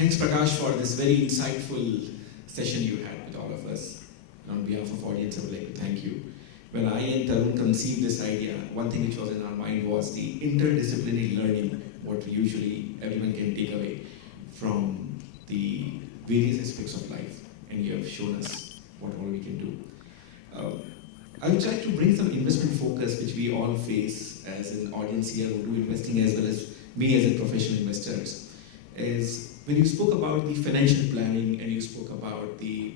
Thanks, Prakash, for this very insightful session you had with all of us. And on behalf of audience, I would like to thank you. When I and Tarun conceived this idea, one thing which was in our mind was the interdisciplinary learning, what usually everyone can take away from the various aspects of life. And you have shown us what all we can do. I would like to bring some investment focus which we all face as an audience here who do investing as well as me as a professional investors. Is when you spoke about the financial planning and you spoke about the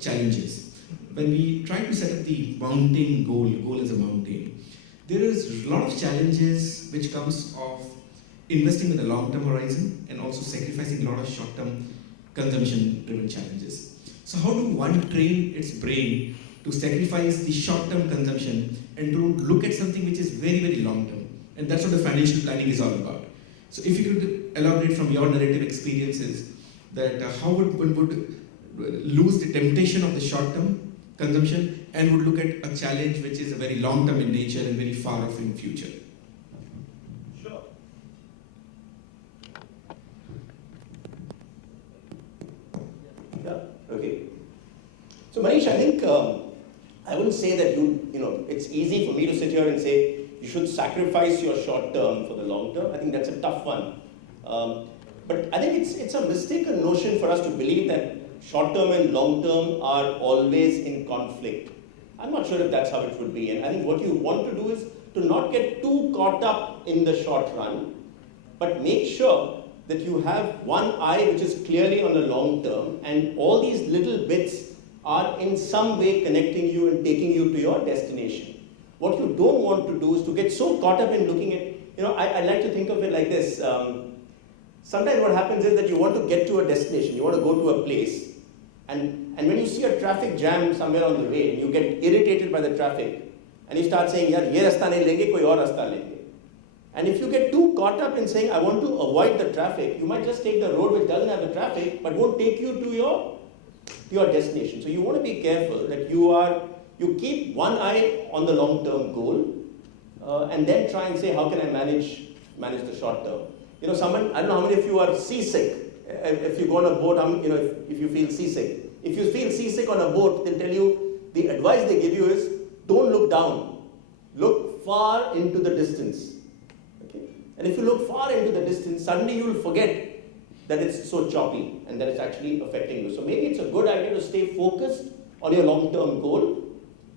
challenges, when we try to set up the mountain goal as a mountain, there is a lot of challenges which comes of investing with a long-term horizon and also sacrificing a lot of short-term consumption-driven challenges. So how do one train its brain to sacrifice the short-term consumption and to look at something which is very, very long-term? And that's what the financial planning is all about. So if you could elaborate from your narrative experiences that how one would lose the temptation of the short-term consumption and would look at a challenge which is a very long-term in nature and very far off in future. Sure. Yeah, okay. So Manish, I think I wouldn't say that it's easy for me to sit here and say you should sacrifice your short term for the long term. I think that's a tough one. But I think it's a mistaken notion for us to believe that short term and long term are always in conflict. I'm not sure if that's how it would be. And I think what you want to do is to not get too caught up in the short run, but make sure that you have one eye which is clearly on the long term, and all these little bits are in some way connecting you and taking you to your destination. What you don't want to do is to get so caught up in looking at, I like to think of it like this. Sometimes what happens is that you want to get to a destination, you want to go to a place, and when you see a traffic jam somewhere on the way, and you get irritated by the traffic, and you start saying, yaar, ye rasta nahi lenge, koi aur rasta lenge. And if you get too caught up in saying, I want to avoid the traffic, you might just take the road which doesn't have the traffic, but won't take you to your destination. So you want to be careful that you keep one eye on the long-term goal, and then try and say, how can I manage the short term? I don't know how many of you are seasick. If you go on a boat, if you feel seasick. If you feel seasick on a boat, they'll tell you, the advice they give you is, don't look down. Look far into the distance. Okay? And if you look far into the distance, suddenly you will forget that it's so choppy and that it's actually affecting you. So maybe it's a good idea to stay focused on your long-term goal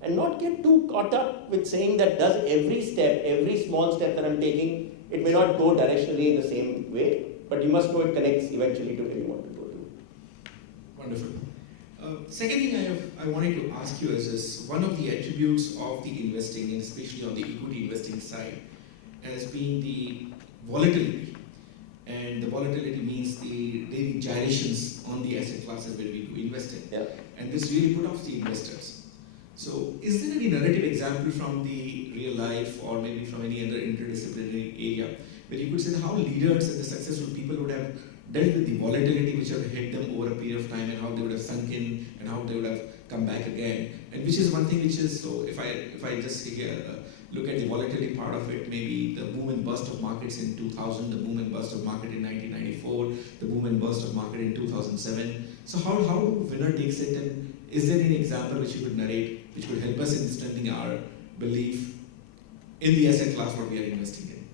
and not get too caught up with saying that does every small step that I'm taking, it may not go directionally in the same way, but you must know it connects eventually to where you want to go to. Wonderful. Second thing I wanted to ask you is one of the attributes of the investing, and especially on the equity investing side, has been the volatility. And the volatility means the daily gyrations on the asset classes where we do investing. Yeah. And this really put off the investors. So is there any narrative example from the real life or maybe from any other interdisciplinary area where you could say how leaders and the successful people would have dealt with the volatility which have hit them over a period of time and how they would have sunk in and how they would have come back again? And which is one thing which is, so if I just look at the volatility part of it, maybe the boom and bust of markets in 2000, the boom and bust of market in 1994, the boom and bust of market in 2007. So how do winner takes it, and is there any example which you could narrate which could help us in strengthening our belief in the asset class what we are investing in?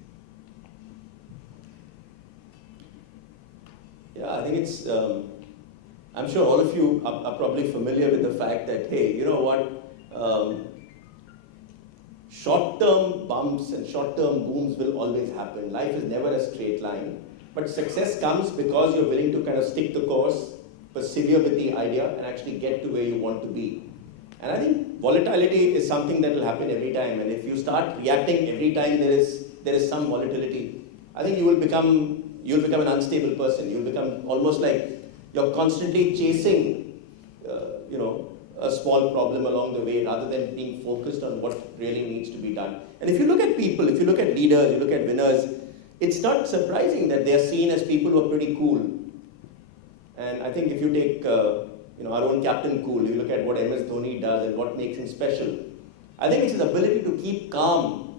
Yeah, I think it's, I'm sure all of you are probably familiar with the fact that, hey, you know what, short-term bumps and short-term booms will always happen. Life is never a straight line. But success comes because you're willing to kind of stick the course, persevere with the idea, and actually get to where you want to be. And I think volatility is something that will happen every time. And if you start reacting every time there is some volatility, I think you'll become an unstable person. You'll become almost like you're constantly chasing, a small problem along the way rather than being focused on what really needs to be done. And if you look at people, if you look at leaders, you look at winners, it's not surprising that they're seen as people who are pretty cool. And I think if you take our own Captain Cool, you look at what MS Dhoni does and what makes him special, I think it's his ability to keep calm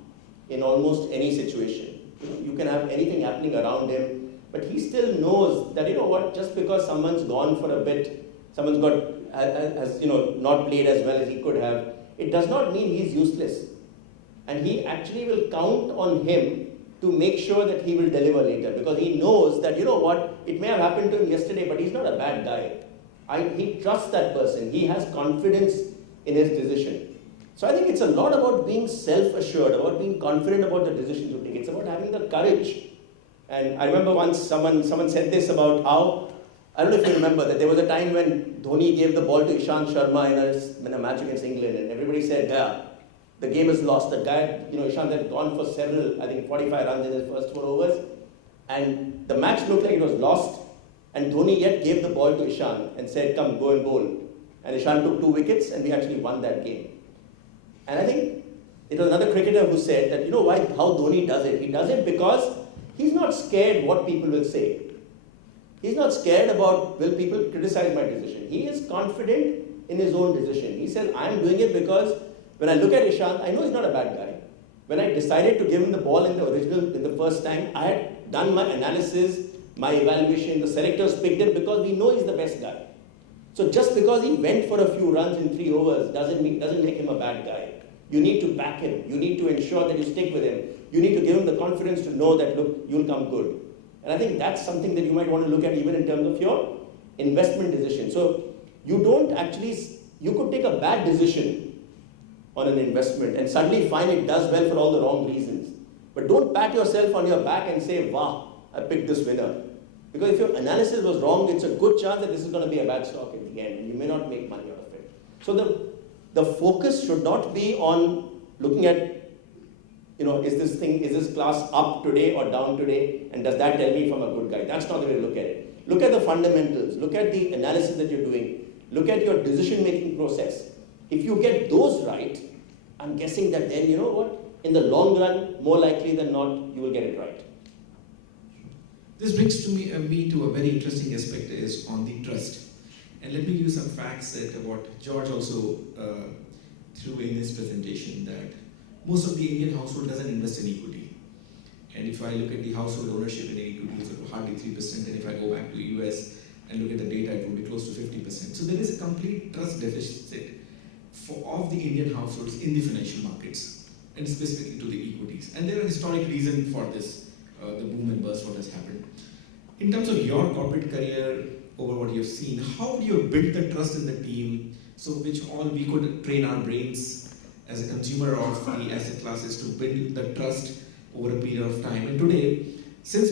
in almost any situation. You can have anything happening around him, But he still knows that, you know what, just because someone's gone for a bit, someone's has not played as well as he could have, it does not mean he's useless. And he actually will count on him to make sure that he will deliver later, because he knows that, you know what, it may have happened to him yesterday, but he's not a bad guy. He trusts that person. He has confidence in his decision. So I think it's a lot about being self-assured, about being confident about the decisions you take. It's about having the courage. And I remember once someone said this about how, I don't know if you remember, that there was a time when Dhoni gave the ball to Ishant Sharma in a match against England, and everybody said, yeah, the game is lost. The guy, Ishant had gone for several, I think 45 runs in his first 4 overs, and the match looked like it was lost, and Dhoni yet gave the ball to Ishant and said, come, go and bowl. And Ishant took 2 wickets, and we actually won that game. And I think it was another cricketer who said that, how Dhoni does it? He does it because he's not scared what people will say. He's not scared about, will people criticize my decision? He is confident in his own decision. He says, I'm doing it because when I look at Ishant, I know he's not a bad guy. When I decided to give him the ball in the first time, I had done my analysis, my evaluation, the selectors picked him because we know he's the best guy. So just because he went for a few runs in 3 overs doesn't make him a bad guy. You need to back him. You need to ensure that you stick with him. You need to give him the confidence to know that, look, you'll come good. And I think that's something that you might want to look at even in terms of your investment decision. So you could take a bad decision on an investment and suddenly find it does well for all the wrong reasons. But don't pat yourself on your back and say, wow, I picked this winner. Because if your analysis was wrong, it's a good chance that this is going to be a bad stock at the end, and you may not make money out of it. So the focus should not be on looking at, is this class up today or down today, and does that tell me if I'm a good guy? That's not the way to look at it. Look at the fundamentals, look at the analysis that you're doing, look at your decision-making process. If you get those right, I'm guessing that then, in the long run, more likely than not, you will get it right. This brings to me to a very interesting aspect is on the trust. And let me give you some facts that what George also threw in his presentation, that most of the Indian household doesn't invest in equity. And if I look at the household ownership in equity, it's hardly 3%, and if I go back to US and look at the data, it would be close to 50%. So there is a complete trust deficit of the Indian households in the financial markets, and specifically to the equities. And there are historic reasons for this, the boom and bust what has happened. In terms of your corporate career, over what you've seen, how do you build the trust in the team, so which all we could train our brains as a consumer of the asset classes to build the trust over a period of time? And today,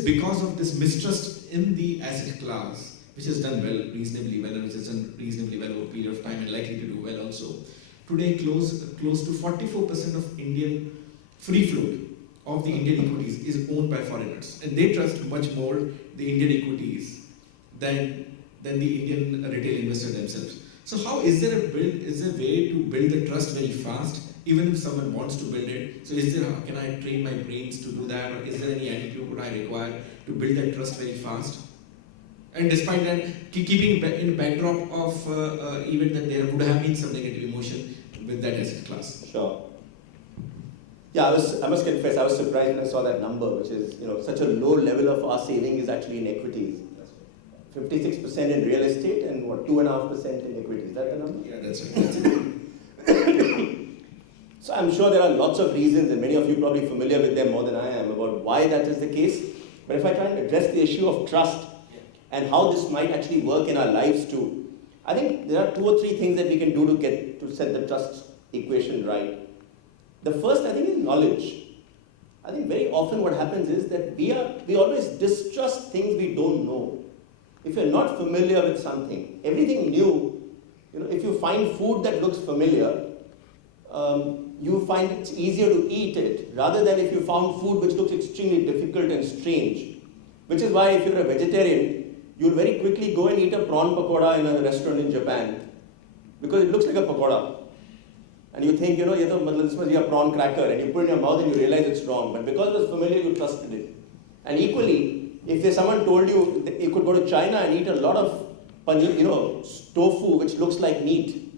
because of this mistrust in the asset class, which has done reasonably well, and which has done reasonably well over a period of time and likely to do well also, today close to 44% of Indian free float of the Indian equities is owned by foreigners, and they trust much more the Indian equities than the Indian retail investor themselves. So how is there a way to build the trust very fast, even if someone wants to build it? So can I train my brains to do that, or is there any attitude would I require to build that trust very fast? And despite that, keeping in backdrop of even that there would have been some negative emotion with that asset class. Sure. Yeah, I must confess, I was surprised when I saw that number, which is such a low level of our saving is actually in equities. 56% in real estate and 2.5% in equities. Is that the number? Yeah, that's right. So I'm sure there are lots of reasons, and many of you are probably familiar with them more than I am, about why that is the case. But if I try and address the issue of trust and how this might actually work in our lives too, I think there are 2 or 3 things that we can do to set the trust equation right. The first, I think, is knowledge. I think very often what happens is that we always distrust things we don't know. If you're not familiar with something, everything new, if you find food that looks familiar, you find it's easier to eat it, rather than if you found food which looks extremely difficult and strange. Which is why if you're a vegetarian, you'll very quickly go and eat a prawn pakoda in a restaurant in Japan, because it looks like a pakoda. And you think, this must be a prawn cracker, and you put it in your mouth and you realize it's wrong. But because it was familiar, you trusted it. And equally, if someone told you that you could go to China and eat a lot of tofu which looks like meat,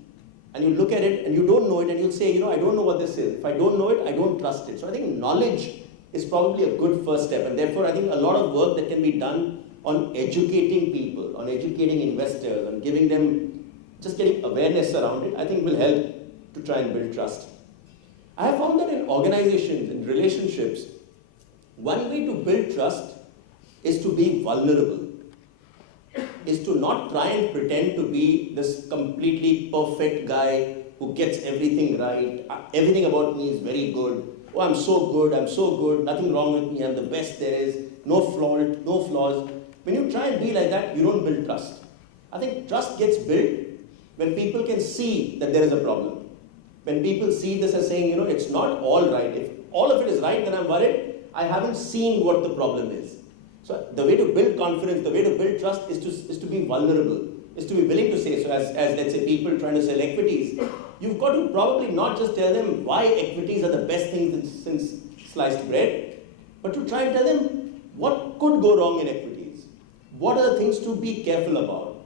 and you look at it and you don't know it, and you'll say, I don't know what this is. If I don't know it, I don't trust it. So I think knowledge is probably a good first step. And therefore, I think a lot of work that can be done on educating people, on educating investors, on giving them, just getting awareness around it, I think will help to try and build trust. I have found that in organizations, in relationships, one way to build trust is to be vulnerable, is to not try and pretend to be this completely perfect guy who gets everything right, everything about me is very good, oh I'm so good, nothing wrong with me, I'm the best there is, no fault, no flaws. When you try and be like that, you don't build trust. I think trust gets built when people can see that there is a problem. When people see this as saying, it's not all right. If all of it is right, then I'm worried. I haven't seen what the problem is. So the way to build confidence, the way to build trust is to be vulnerable, is to be willing to say. So as let's say people trying to sell equities, you've got to probably not just tell them why equities are the best thing since sliced bread, but to try and tell them what could go wrong in equities. What are the things to be careful about?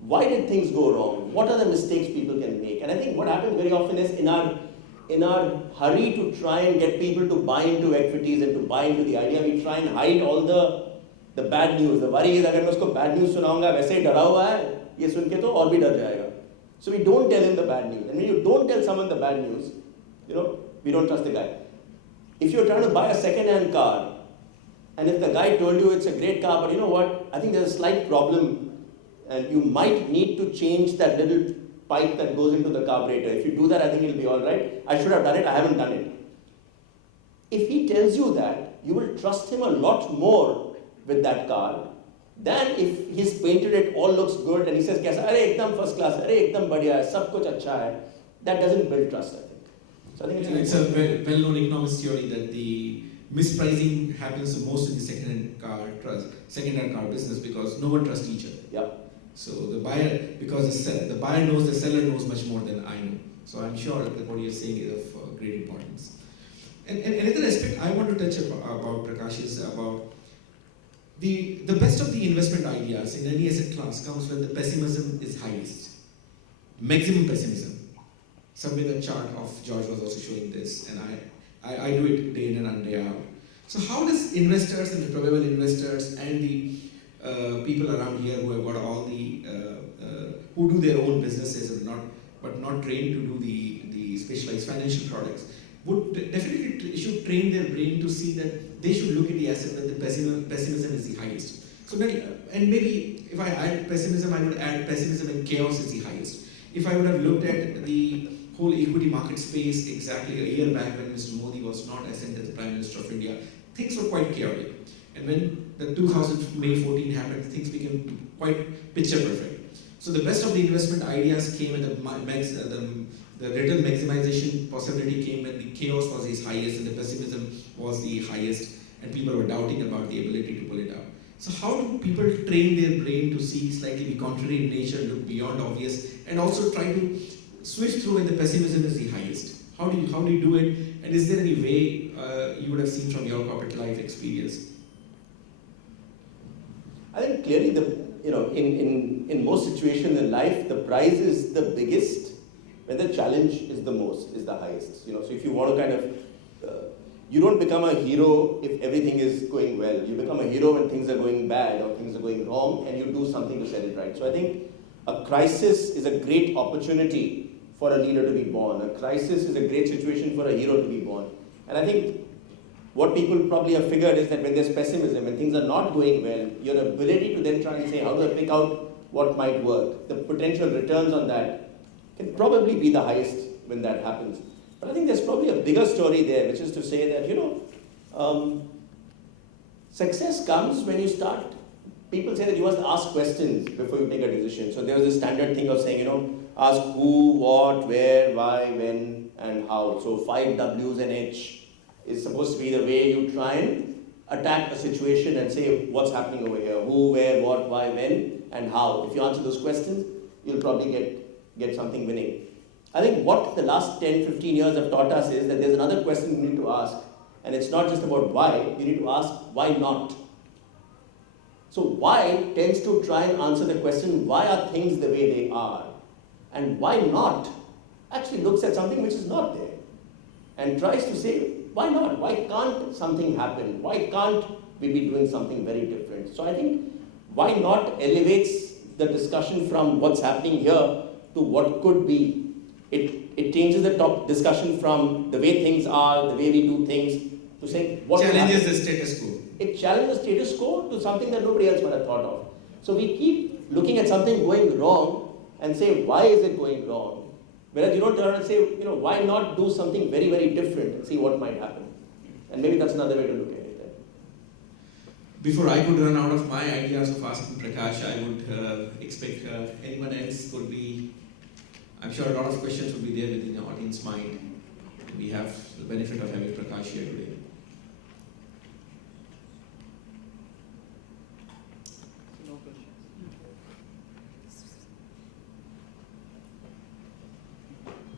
Why did things go wrong? What are the mistakes people can make? And I think what happens very often is in our hurry to try and get people to buy into equities and to buy into the idea, we try and hide all the bad news. The worry is, अगर मैं उसको bad news सुनाऊंगा, वैसे ही डरा हुआ है, ये सुन के तो और भी डर जाएगा. So we don't tell him the bad news. And when you don't tell someone the bad news, we don't trust the guy. If you're trying to buy a second-hand car, and if the guy told you it's a great car, but you know what, I think there's a slight problem, and you might need to change that little pipe that goes into the carburetor. If you do that, I think it'll be all right. I should have done it, I haven't done it. If he tells you that, you will trust him a lot more with that car than if he's painted it, all looks good, and he says, "Kaisa? Arey, ekdam first class, arey, ekdam badhiya hai, sab kuch acha hai." That doesn't build trust, I think. So I think it's a well-known economist theory that the mispricing happens the most in the second-hand car business because no one trusts each other. Yeah. So the buyer, because the buyer knows, the seller knows much more than I know. So I'm sure that what you're saying is of great importance. And another aspect I want to touch about, Prakash, is about the best of the investment ideas in any asset class comes when the pessimism is highest. Maximum pessimism. Somewhere the chart of George was also showing this, and I do it day in and day out. So how does investors and the probable investors and the people around here who have got all the who do their own businesses but not trained to do the specialized financial products would definitely should train their brain to see that they should look at the asset when the pessimism is the highest. So maybe if I add pessimism, I would add pessimism and chaos is the highest. If I would have looked at the whole equity market space exactly a year back when Mr. Modi was not ascended as the Prime Minister of India, things were quite chaotic. And when the 2000 May 14 happened, things became quite picture perfect. So the best of the investment ideas came and the return maximization possibility came when the chaos was its highest and the pessimism was the highest and people were doubting about the ability to pull it out. So how do people train their brain to see slightly the contrary in nature, look beyond obvious, and also try to switch through when the pessimism is the highest? How do you do it? And is there any way you would have seen from your corporate life experience? I think clearly in most situations in life, the prize is the biggest when the challenge is the highest. So if you want to kind of, you don't become a hero if everything is going well. You become a hero when things are going bad or things are going wrong and you do something to set it right. So I think a crisis is a great opportunity for a leader to be born. A crisis is a great situation for a hero to be born. And I think what people probably have figured is that when there's pessimism, when things are not going well, your ability to then try and say, how do I pick out what might work? The potential returns on that can probably be the highest when that happens. But I think there's probably a bigger story there, which is to say that, success comes when you start. People say that you must ask questions before you take a decision. So there's this standard thing of saying, ask who, what, where, why, when, and how. So 5 W's and H is supposed to be the way you try and attack a situation and say what's happening over here, who, where, what, why, when, and how. If you answer those questions, you'll probably get something winning. I think what the last 10, 15 years have taught us is that there's another question you need to ask, and it's not just about why, you need to ask why not. So why tends to try and answer the question, why are things the way they are? And why not actually looks at something which is not there and tries to say, why not? Why can't something happen? Why can't we be doing something very different? So I think, why not elevates the discussion from what's happening here to what could be. It changes the top discussion from the way things are, the way we do things, to say what challenges the status quo. It challenges the status quo to something that nobody else might have thought of. So we keep looking at something going wrong and say, why is it going wrong? Whereas you don't turn and say, why not do something very, very different and see what might happen? And maybe that's another way to look at it. Before I could run out of my ideas of asking Prakash, I would expect anyone else could be, I'm sure a lot of questions would be there within the audience mind. We have the benefit of having Prakash here today. No questions.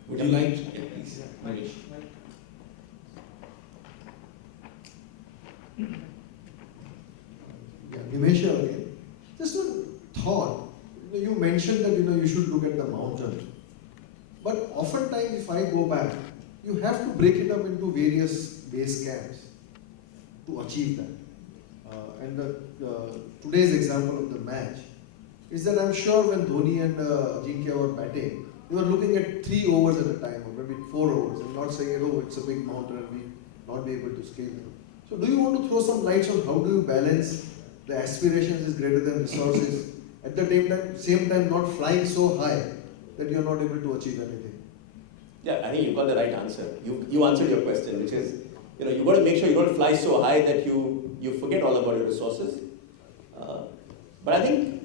Would you like? Yeah, please. Manish. Yeah, Nimesha again. Just one thought. You mentioned that you should look at the mountain. But oftentimes, if I go back, you have to break it up into various base camps to achieve that. Today's example of the match is that I'm sure when Dhoni and Ajinkya were batting, they were looking at 3 overs at a time, or maybe 4 overs, and not saying, oh, it's a big mountain and we not be able to scale it. So do you want to throw some lights on how do you balance the aspirations is greater than resources, at the same time not flying so high that you're not able to achieve anything? Yeah, I think you got the right answer. You answered your question, which is, you've got to make sure you don't fly so high that you forget all about your resources. But I think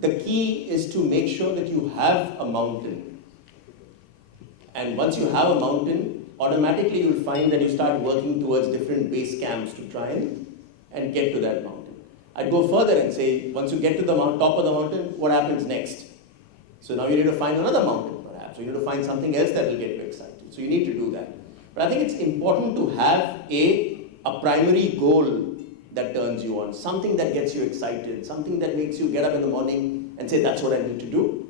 the key is to make sure that you have a mountain. And once you have a mountain, automatically you'll find that you start working towards different base camps to try and get to that mountain. I'd go further and say, once you get to the top of the mountain, what happens next? So now you need to find another mountain, perhaps. So you need to find something else that will get you excited. So you need to do that. But I think it's important to have a primary goal that turns you on, something that gets you excited, something that makes you get up in the morning and say, that's what I need to do.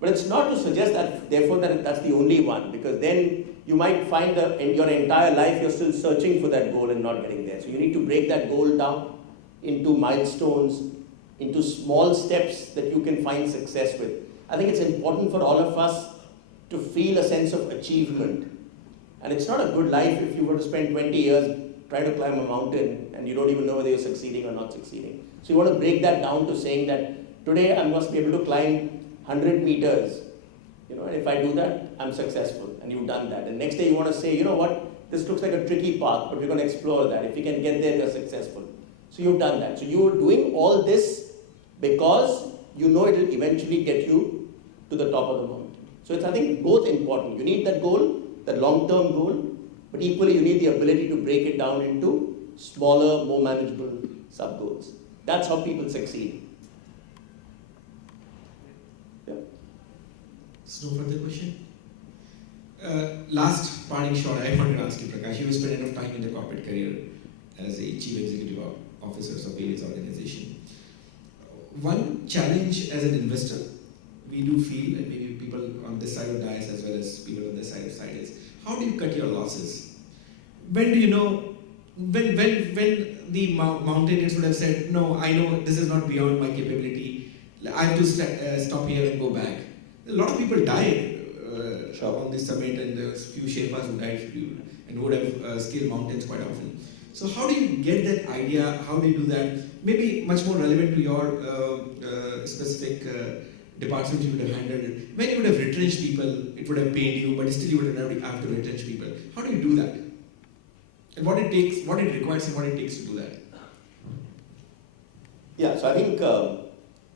But it's not to suggest that, therefore, that that's the only one, because then you might find that in your entire life you're still searching for that goal and not getting there. So you need to break that goal down into milestones, into small steps that you can find success with. I think it's important for all of us to feel a sense of achievement. And it's not a good life if you were to spend 20 years trying to climb a mountain and you don't even know whether you're succeeding or not succeeding. So you want to break that down to saying that today I must be able to climb 100 meters. And if I do that, I'm successful. And you've done that. And next day you want to say, you know what, this looks like a tricky path, but we're going to explore that. If we can get there, we're successful. So you've done that. So you're doing all this because you know it will eventually get you to the top of the mountain. So it's, I think, both important. You need that goal, that long-term goal, but equally you need the ability to break it down into smaller, more manageable sub-goals. That's how people succeed. Yeah. So no further question? Last parting shot, I wanted to ask you, Prakash. You spent enough time in the corporate career as a chief executive officer of various organizations. One challenge as an investor, we do feel, and maybe people on this side of the dais as well as people on this side of the side, is how do you cut your losses? When do you know, when the mountaineers would have said, no, I know this is not beyond my capability, I have to stop here and go back. A lot of people died on this summit, and there was few Sherpas who died and would have scaled mountains quite often. So how do you get that idea? How do you do that? Maybe much more relevant to your specific department you would have handled it. When you would have retrenched people, it would have paid you, but still you would have to retrench people. How do you do that? And what it takes, what it requires, and what it takes to do that? Yeah, so I think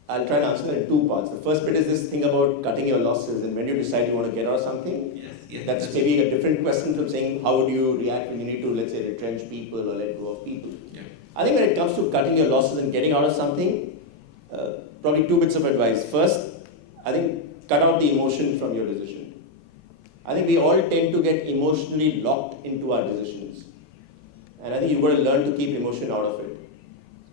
I'll try to answer that in 2 parts. The first bit is this thing about cutting your losses, and when you decide you want to get out of something, that's maybe a different question from saying how would you react when you need to, let's say, retrench people or let go of people. Yeah. I think when it comes to cutting your losses and getting out of something, probably 2 bits of advice. First, I think cut out the emotion from your decision. I think we all tend to get emotionally locked into our decisions. And I think you've got to learn to keep emotion out of it.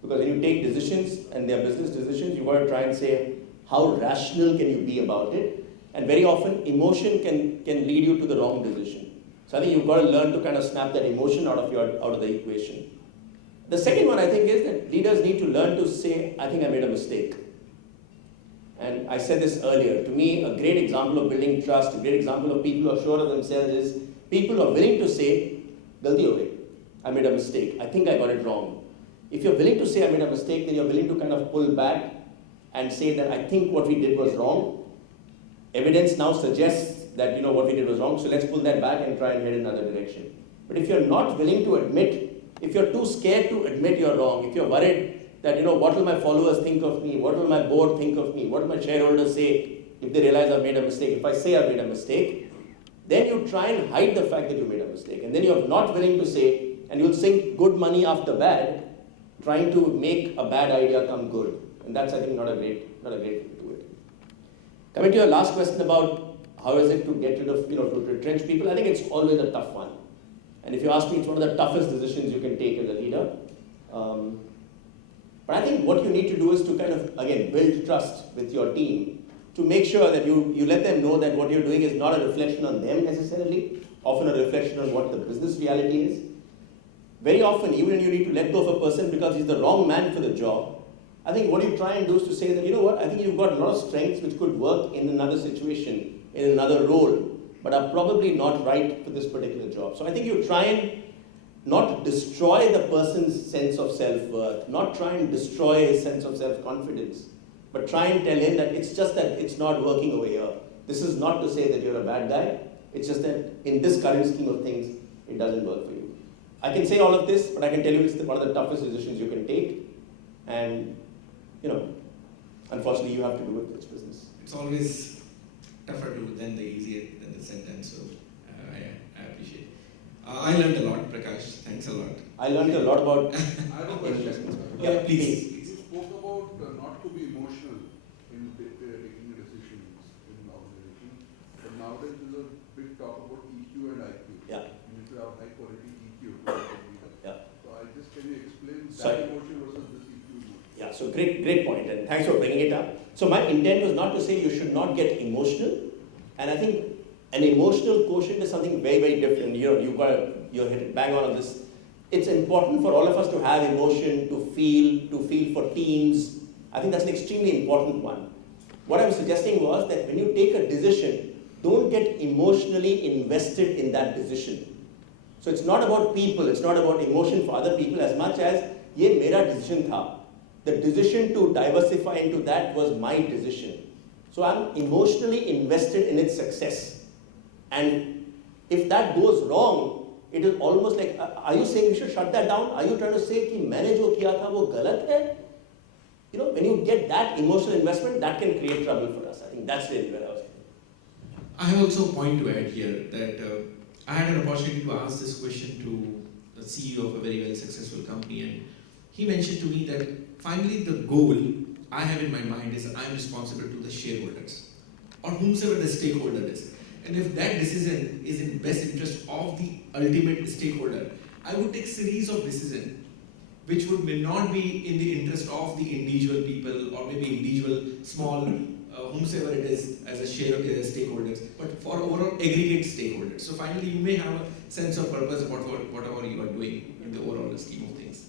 Because when you take decisions, and they're business decisions, you've got to try and say, how rational can you be about it? And very often, emotion can lead you to the wrong decision. So I think you've got to learn to kind of snap that emotion out of the equation. The second one I think is that leaders need to learn to say, I think I made a mistake. And I said this earlier. To me, a great example of building trust, a great example of people who are sure of themselves is people who are willing to say, Galti ho gayi. I made a mistake. I think I got it wrong. If you're willing to say I made a mistake, then you're willing to kind of pull back and say that I think what we did was wrong. Evidence now suggests that what we did was wrong, so let's pull that back and try and head in another direction. But if you're not willing to admit, if you're too scared to admit you're wrong, if you're worried that, what will my followers think of me? What will my board think of me? What will my shareholders say if they realize I've made a mistake? If I say I've made a mistake, then you try and hide the fact that you made a mistake. And then you're not willing to say, and you'll sink good money after bad, trying to make a bad idea come good. And that's, I think, not a great way to do it. Coming to your last question about how is it to get rid of, to retrench people, I think it's always a tough one. And if you ask me, it's one of the toughest decisions you can take as a leader. But I think what you need to do is to kind of, again, build trust with your team to make sure that you let them know that what you're doing is not a reflection on them necessarily, often a reflection on what the business reality is. Very often, even when you need to let go of a person because he's the wrong man for the job, I think what you try and do is to say that, I think you've got a lot of strengths which could work in another situation, in another role, but are probably not right for this particular job. So I think you try and not destroy the person's sense of self-worth, not try and destroy his sense of self-confidence, but try and tell him that it's just that it's not working over here. This is not to say that you're a bad guy, it's just that in this current scheme of things, it doesn't work for you. I can say all of this, but I can tell you it's one of the toughest decisions you can take, and unfortunately you have to do it, it's business. It's always tougher than the easier than the sentence, so I appreciate it. I learned a lot, Prakash. Thanks a lot. I learned a lot about I have a question. Yeah, please. You spoke about not to be emotional in taking decisions in an organization, but nowadays there's a big talk about EQ and IQ. Yeah. You need to have high quality EQ to be a leader. Yeah. So can you explain Sorry. that emotion versus this EQ emotion? Yeah, so great point, and thanks for bringing it up. So my intent was not to say you should not get emotional, and I think an emotional quotient is something very, very different. You're hit it bang on this. It's important for all of us to have emotion, to feel for teams. I think that's an extremely important one. What I was suggesting was that when you take a decision, don't get emotionally invested in that decision. So it's not about people, it's not about emotion for other people as much as ye mera decision tha. The decision to diversify into that was my decision. So I'm emotionally invested in its success. And if that goes wrong, it is almost like, are you saying we should shut that down? Are you trying to say कि मैंने जो किया था वो गलत है? When you get that emotional investment, that can create trouble for us. I think that's really where I was heading. I have also a point to add here that I had an opportunity to ask this question to the CEO of a very well successful company, and he mentioned to me that finally the goal I have in my mind is I'm responsible to the shareholders or whomsoever the stakeholder is. And if that decision is in best interest of the ultimate stakeholder, I would take series of decisions which may not be in the interest of the individual people or maybe individual small whomsoever it is as a share of stakeholders, but for overall aggregate stakeholders. So finally you may have a sense of purpose about whatever you are doing in the overall scheme of things.